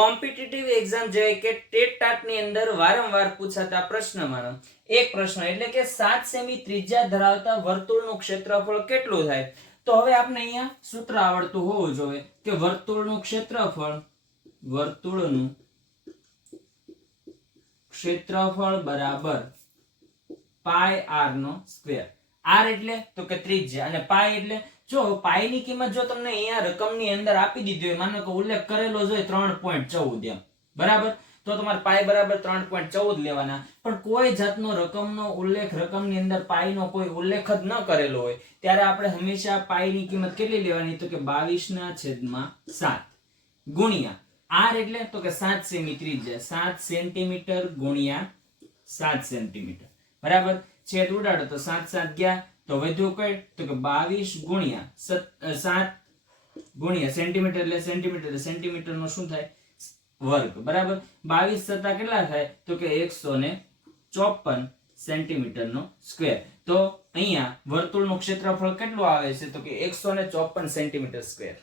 Competitive exam જેવી કે TET TAT ની અંદર વારંવાર પૂછાતા પ્રશ્નમાંનો એક પ્રશ્ન એટલે કે 7 સેમી ત્રિજ્યા ધરાવતા વર્તુળનું ક્ષેત્રફળ કેટલું થાય. તો હવે આપણે અહીંયા સૂત્ર આવડતું હોવું જોઈએ કે વર્તુળનું ક્ષેત્રફળ બરાબર પાઈ r નો સ્ક્વેર. r એટલે તો કે ત્રિજ્યા અને પાઈ એટલે જો પાઈ ની કિંમત જો તમને અહીંયા રકમની અંદર આપી દીધી હોય, માનો કે ઉલ્લેખ કરેલો છે 3.14 એમ, બરાબર, તો તમારે પાઈ બરાબર 3.14 લેવાના. પણ કોઈ જાતનો રકમનો ઉલ્લેખ રકમની અંદર પાઈનો કોઈ ઉલ્લેખ જ ન કરેલો હોય ત્યારે આપણે હંમેશા પાઈની કિંમત કેટલી લેવાની તો કે 22/7 ગુણ્યા r એટલે તો કે 7 સેમી ત્રિજ્યા, 7 સેન્ટીમીટર ગુણ્યા 7 સેન્ટીમીટર, બરાબર. છેદ ઉડાડો તો 7 7 ગયા તો વધ્યું કઈ તો કે 22 ગુણ્યા 7 ગુણ્યા સેન્ટીમીટર એટલે સેન્ટીમીટર નો શું થાય વર્ગ, બરાબર. 22 છતાં કેટલા થાય તો કે 154 સેન્ટીમીટર નો સ્ક્વેર. તો અહીંયા વર્તુળનું ક્ષેત્રફળ કેટલું આવે છે તો કે 154 સેન્ટીમીટર સ્ક્વેર.